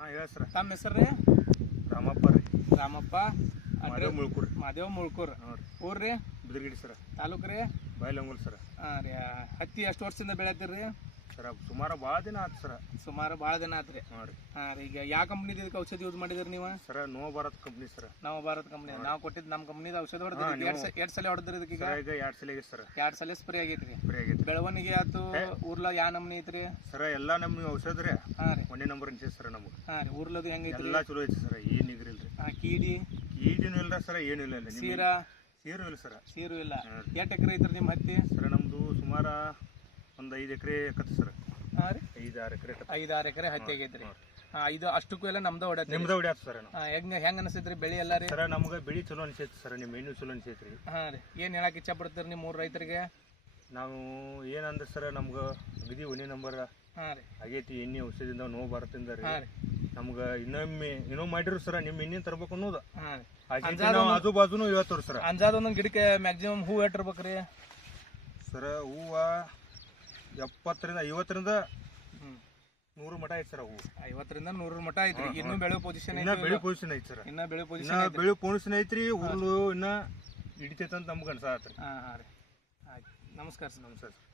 ಹಾಂ ಹೇಳಿ ಸರ್. ತಮ್ಮ ಹೆಸರು ರೀ? ರಾಮಪ್ಪ ರೀ. ರಾಮಪ್ಪ ಮಾದೇವ್ ಮುಳ್ಕೂರ್. ಮಾದೇವ್ ಮುಳ್ಕೂರ್. ಹಾಂ ರೀ. ಊರು ರೀ? ಬಿದರ್ಗಿಡಿ ಸರ್. ತಾಲೂಕು ರೀ? ಬೈಲಂಗೂಲ್ ಸರ್. ಹಾಂ ರೀ. ಹತ್ತಿ ಎಷ್ಟು ವರ್ಷದಿಂದ ಬೆಳೆಯತ್ತೀರಿ ರೀ? ಸರ ಸುಮಾರು ಭಾಳ ದಿನ ಆಯ್ತು ಸರ್. ಸುಮಾರು ಭಾಳ ದಿನ ಆತು ರೀ. ಹಾಂ ರೀ. ಹಾಂ ರೀ. ಈಗ ಯಾವ ಕಂಪ್ನಿದು ಇದಕ್ಕೆ ಔಷಧಿ ಯೂಸ್ ಮಾಡಿದ್ರಿ ನೀವು? ಸರ ನೋ ಭಾರತ್ ಕಂಪ್ನಿ ಸರ್. ನಾವು ಭಾರತ್ ಕಂಪ್ನಿ. ನಾವು ಕೊಟ್ಟಿದ್ದು ನಮ್ಮ ಕಂಪ್ನಿದ ಔಷಧ ಹೊಡೆದ್ರಿ. ಎರಡು ಸಲ ಹೊಡೆದ್ರಿ ಇದಕ್ಕೆ? ಈಗ ಈಗ 2 ಸಲ ಆಗೈತೆ ಸರ್. 2 ಸಲ ಸ್ಪ್ರೇ ಆಗೈತ್ರಿ. ಸ್ಪ್ರೇ ಆಗೈತೆ. ಬೆಳವಣಿಗೆ ಆಯ್ತು. ಊರ್ಲ ಯಾವ ನಮ್ನಿ ಐತ್ರಿ ಸರ? ಎಲ್ಲ ನಮ್ಗೆ ಔಷಧ ರೀ. ಹಾಂ ರೀ. 1ನೇ ನಂಬರ್ ಅನ್ಸೈತೆ ಸರ್ ನಮಗೆ. ಹಾಂ ರೀ. ಊರ್ಲದು ಹೆಂಗೈತ್ರಿ? ಎಲ್ಲ ಚಲೋ ಐತಿ ಸರ್. ಏನು ಇದ್ರಿಲ್ಲ ರೀ. ಹಾಂ. ಕೀಡಿ ಈಗೇನು ಇಲ್ಲ ಸರ್. ಏನೂ ಇಲ್ಲ. ಸೀರಾ ಸೀರು ಇಲ್ಲ ಸರ್. ಸೀರು ಇಲ್ಲ. ಎಷ್ಟು ಎಕರೆ ಐತ್ರಿ ನಿಮ್ಮ ಹತ್ತಿ? ಸರ್ ನಮ್ಮದು ಸುಮಾರು ಒಂದು 5 ಎಕರೆ ಕತ್ತು ಸರ್. ಹಾಂ ರೀ. 5-6 ಎಕರೆ. 5-6 ಎಕರೆ ಹತ್ತಿ ಆಗೈತ್ರಿ. ಹಾಂ. ಇದು ಅಷ್ಟಕ್ಕೂ ಎಲ್ಲ ನಮ್ದು ಹೊಡತ್ರಿ? ನಿಮ್ದು ಹೊಡ್ಯಾತ ಸರ್. ಹೆಂಗ್ ಅನಿಸ್ತೈತ್ರಿ ಬೆಳೆ ಎಲ್ಲ ರೀ? ಸರ ನಮ್ಗೆ ಬೆಳೆ ಚಲೋ ಅನ್ಸೈತಿ ಸರ್. ನಿಮ್ಮ ಎಣ್ಣೆ ಚಲೋ ಅನ್ಸೈತ್ರಿ. ಹಾಂ ರೀ. ಏನು ಹೇಳಕ್ಕೆ ಇಚ್ಛೆ ಪಡ್ತೀರಿ ನಿಮ್ಮ ಮೂರು ರೈತರಿಗೆ? ನಾವು ಏನಂದ್ರೆ ಸರ್ ನಮ್ಗೆ ಅಗದಿ 1ನೇ ನಂಬರ್ ಹಾಂ ರೀ ಆಗೈತಿ. ಎಣ್ಣೆ ಔಷಧಿಯಿಂದ ನೋವು ಬರತ್ತಿಂದ ರೀ. ಹಾಂ ರೀ. ನಮ್ಗೆ ಇನ್ನೂ ಮಾಡಿರು ಸರ್. ನಿಮ್ಮ ಎಣ್ಣೆ ತರ್ಬೇಕು ಅನ್ನೋದು ಹಾಂ ರೀ. ನಾವು ಆಜು ಬಾಜುನು ಹೇಳ್ತಾರ ಸರ್. ಅಂಜಾದ ಒಂದೊಂದು ಗಿಡಕ್ಕೆ ಮ್ಯಾಕ್ಸಿಮಮ್ ಹೂ ಇಟ್ಟಿರ್ಬೇಕ್ರಿ ಸರ? ಹೂವ 70ರಿಂದ 50ರಿಂದ 100 ಮಟ ಐತಿ ಸರ್. ಹೂವು 50ರಿಂದ 100 ಮಟ ಐತ್ರಿ. ಇನ್ನೂ ಬೆಳೆಯೋ ಪೊಸಿಷನ್ ಇನ್ನ ಬೆಳೆ ಪೊಸಿಷನ್ ಐತಿ ಸರ್. ಇನ್ನ ಬೆಳೆ ಪೊಸಿಷನ್ ಐತ್ರಿ. ಹುಲ್ಲು ಇನ್ನ ಹಿಡಿತೈತೆ ಅಂತ ನಮ್ಗೆ ಅನ್ಸಾತ್ರಿ. ಹಾಂ ಹಾಂ ರೀ. ಆಯ್ತು. ನಮಸ್ಕಾರ ಸರ್. ನಮಸ್ಕಾರ ಸರ್.